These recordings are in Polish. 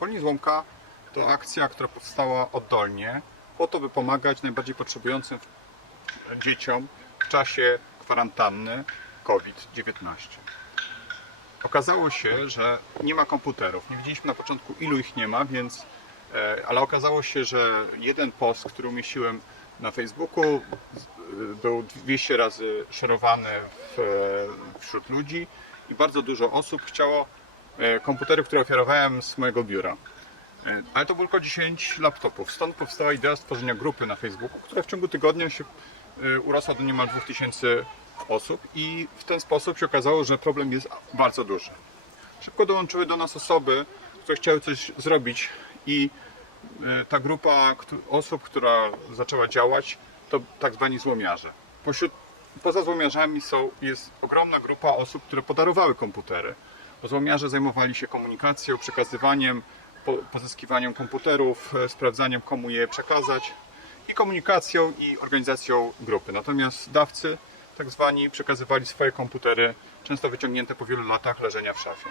Wolni Złomka to akcja, która powstała oddolnie po to, by pomagać najbardziej potrzebującym dzieciom w czasie kwarantanny COVID-19. Okazało się, że nie ma komputerów. Nie wiedzieliśmy na początku, ilu ich nie ma, więc, e, ale okazało się, że jeden post, który umieściłem na Facebooku, z- był 200 razy szerowany e, wśród ludzi i bardzo dużo osób chciało e, komputery, które ofiarowałem z mojego biura. E, Ale to było tylko 10 laptopów. Stąd powstała idea stworzenia grupy na Facebooku, która w ciągu tygodnia się e, urosła do niemal 2000 osób i w ten sposób się okazało, że problem jest bardzo duży. Szybko dołączyły do nas osoby, które chciały coś zrobić i e, ta grupa osób, która zaczęła działać, to tak zwani złomiarze. Pośród, poza złomiarzami są, jest ogromna grupa osób, które podarowały komputery. Złomiarze zajmowali się komunikacją, przekazywaniem, po, pozyskiwaniem komputerów, e, sprawdzaniem komu je przekazać i komunikacją i organizacją grupy. Natomiast dawcy, tak zwani, przekazywali swoje komputery, często wyciągnięte po wielu latach leżenia w szafie.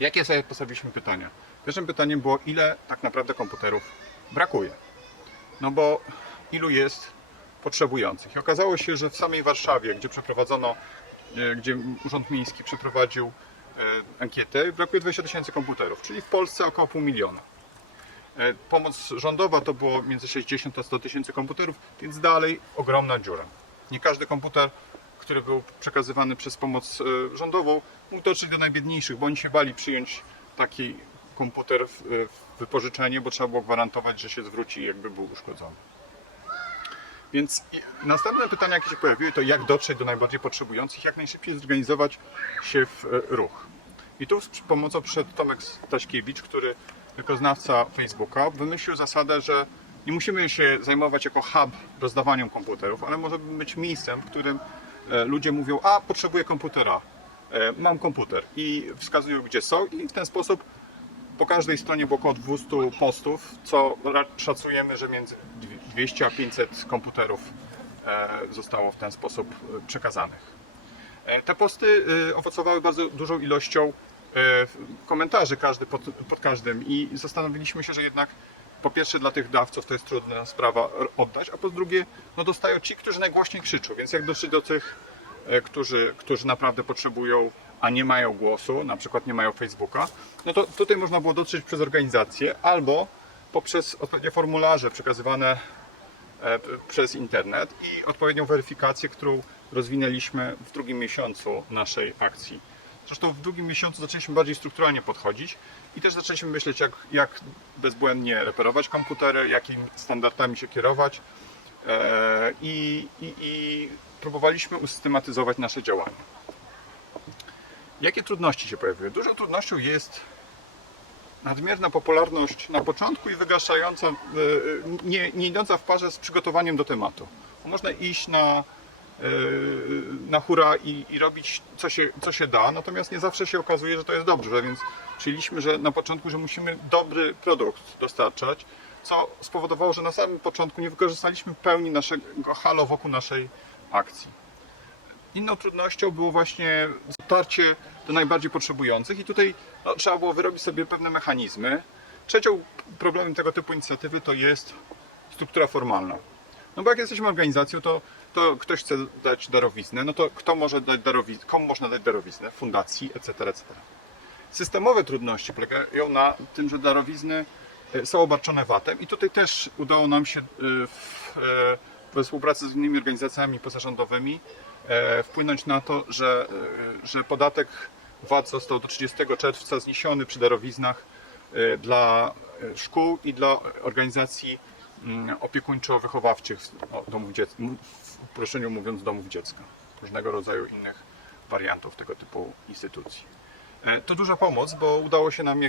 Jakie sobie postawiliśmy pytania? Pierwszym pytaniem było, ile tak naprawdę komputerów brakuje? No bo ilu jest potrzebujących? I okazało się, że w samej Warszawie, gdzie przeprowadzono, e, gdzie Urząd Miejski przeprowadził e, ankietę, brakuje 20 tysięcy komputerów, czyli w Polsce około pół miliona. E, Pomoc rządowa to było między 60 a 100 tysięcy komputerów, więc dalej ogromna dziura. Nie każdy komputer, który był przekazywany przez pomoc e, rządową, mógł dotrzeć do najbiedniejszych, bo oni się bali przyjąć taki komputer w, w wypożyczenie, bo trzeba było gwarantować, że się zwróci, jakby był uszkodzony. Więc następne pytania, jakie się pojawiły, to jak dotrzeć do najbardziej potrzebujących, jak najszybciej zorganizować się w e, ruch. I tu z pomocą przyszedł Tomek Staśkiewicz, który jako znawca Facebooka wymyślił zasadę, że nie musimy się zajmować jako hub rozdawaniem komputerów, ale może być miejscem, w którym e, ludzie mówią, a potrzebuję komputera, e, mam komputer i wskazują gdzie są i w ten sposób po każdej stronie było około 200 postów, co szacujemy, że między 200 a 500 komputerów e, zostało w ten sposób e, przekazanych. E, Te posty owocowały bardzo dużą ilością komentarzy każdy pod, pod każdym i zastanowiliśmy się, że jednak po pierwsze dla tych dawców to jest trudna sprawa oddać, a po drugie no dostają ci, którzy najgłośniej krzyczą, więc jak dotrzeć do tych, którzy, którzy naprawdę potrzebują, a nie mają głosu, na przykład nie mają Facebooka, no to tutaj można było dotrzeć przez organizację albo poprzez odpowiednie formularze przekazywane przez internet i odpowiednią weryfikację, którą rozwinęliśmy w drugim miesiącu naszej akcji. Zresztą w drugim miesiącu zaczęliśmy bardziej strukturalnie podchodzić i też zaczęliśmy myśleć, jak, jak bezbłędnie reperować komputery, jakimi standardami się kierować e, i, i, i próbowaliśmy usystematyzować nasze działania. Jakie trudności się pojawiły? Dużą trudnością jest nadmierna popularność na początku i wygaszająca, e, nie, nie idąca w parze z przygotowaniem do tematu. Można iść na, e, na hura i, i robić co się, co się da, natomiast nie zawsze się okazuje, że to jest dobrze, więc przyjęliśmy, że na początku, że musimy dobry produkt dostarczać, co spowodowało, że na samym początku nie wykorzystaliśmy pełni naszego halo wokół naszej akcji. Inną trudnością było właśnie dotarcie do najbardziej potrzebujących i tutaj no, trzeba było wyrobić sobie pewne mechanizmy. Trzecią problemem tego typu inicjatywy to jest struktura formalna. No bo jak jesteśmy organizacją, to, to ktoś chce dać darowiznę, no to kto może dać darowiznę, komu można dać darowiznę? Fundacji, etc., etc. Systemowe trudności polegają na tym, że darowizny e, są obarczone VAT-em i tutaj też udało nam się e, e, we współpracy z innymi organizacjami pozarządowymi wpłynąć na to, że, e, że podatek VAT został do 30 czerwca zniesiony przy darowiznach e, dla e, szkół i dla organizacji mm, opiekuńczo-wychowawczych domów dziecka, w uproszczeniu mówiąc domów dziecka, różnego rodzaju innych wariantów tego typu instytucji. E, To duża pomoc, bo udało się nam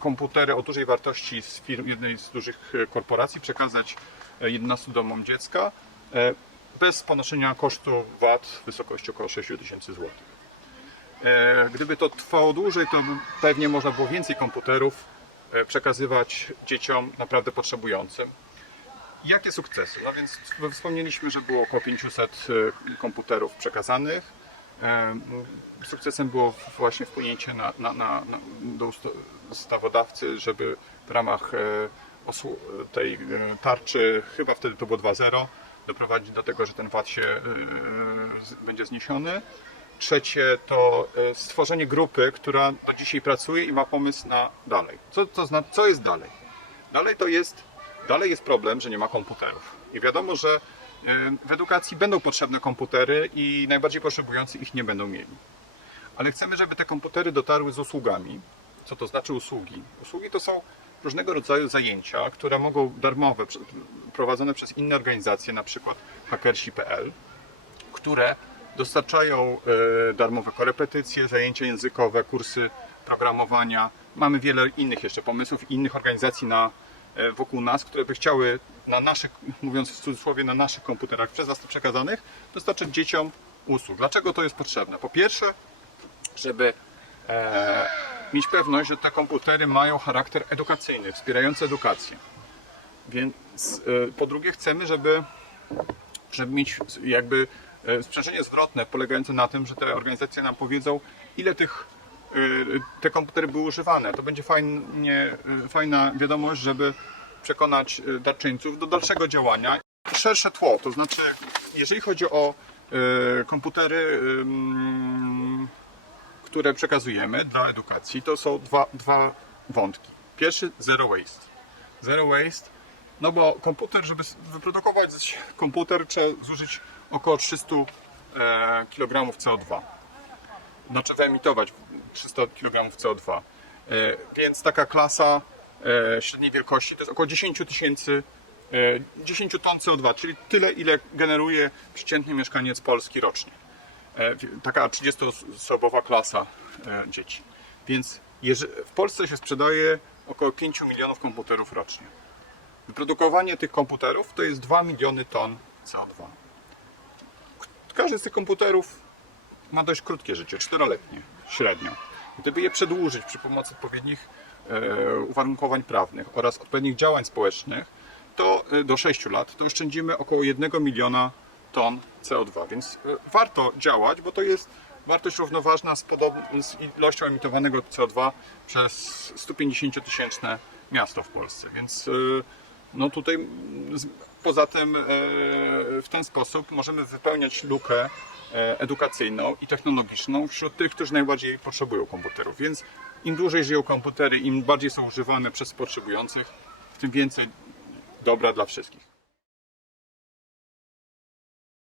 komputery o dużej wartości z firm, jednej z dużych e, korporacji przekazać e, 11 domom dziecka e, bez ponoszenia kosztu VAT w wysokości około 6 tysięcy złotych. E, Gdyby to trwało dłużej, to pewnie można było więcej komputerów e, przekazywać dzieciom naprawdę potrzebującym. Jakie sukcesy? No więc wspomnieliśmy, że było około 500 e, komputerów przekazanych. E, Sukcesem było właśnie wpłynięcie na, na, na, na, do, ustawodawcy, żeby w ramach tej tarczy, chyba wtedy to było 2.0, doprowadzić do tego, że ten VAT się e, z- będzie zniesiony. Trzecie to e, stworzenie grupy, która do dzisiaj pracuje i ma pomysł na dalej. Co, to zna, co jest dalej? Dalej to jest, dalej jest problem, że nie ma komputerów. I wiadomo, że w edukacji będą potrzebne komputery i najbardziej potrzebujący ich nie będą mieli. Ale chcemy, żeby te komputery dotarły z usługami. Co to znaczy usługi? Usługi to są różnego rodzaju zajęcia, które mogą darmowe, prowadzone przez inne organizacje, na przykład hackersi.pl, które dostarczają e, darmowe korepetycje, zajęcia językowe, kursy programowania. Mamy wiele innych jeszcze pomysłów innych organizacji na, e, wokół nas, które by chciały na naszych, mówiąc w cudzysłowie, na naszych komputerach przez nas to przekazanych, dostarczać dzieciom usług. Dlaczego to jest potrzebne? Po pierwsze, żeby e, mieć pewność, że te komputery mają charakter edukacyjny, wspierający edukację. Więc po drugie chcemy, żeby żeby mieć jakby e, sprzężenie zwrotne polegające na tym, że te organizacje nam powiedzą, ile tych e, te komputery były używane. To będzie fajnie, fajna wiadomość, żeby przekonać darczyńców do dalszego działania. Szersze tło, to znaczy, jeżeli chodzi o komputery, które przekazujemy dla edukacji, to są dwa, dwa wątki. Pierwszy, zero waste. Zero waste no bo komputer, żeby wyprodukować komputer, trzeba zużyć około 300 e, kg CO2. Znaczy wyemitować 300 kg CO2. E, więc taka klasa e, średniej wielkości to jest około 10 tysięcy, e, 10 ton CO2, czyli tyle, ile generuje przeciętny mieszkaniec Polski rocznie. E, taka 30-osobowa klasa e, dzieci. Więc w Polsce się sprzedaje około 5 milionów komputerów rocznie. Wyprodukowanie tych komputerów to jest 2 miliony ton CO2. Każdy z tych komputerów ma dość krótkie życie, czteroletnie średnio. Gdyby je przedłużyć przy pomocy odpowiednich e, uwarunkowań prawnych oraz odpowiednich działań społecznych, to e, do 6 lat to oszczędzimy około 1 miliona ton CO2. Więc e, warto działać, bo to jest wartość równoważna z, z ilością emitowanego CO2 przez 150 tysięczne miasto w Polsce. Więc no tutaj poza tym e, w ten sposób możemy wypełniać lukę e, edukacyjną i technologiczną wśród tych, którzy najbardziej potrzebują komputerów. Więc im dłużej żyją komputery, im bardziej są używane przez potrzebujących, tym więcej dobra dla wszystkich.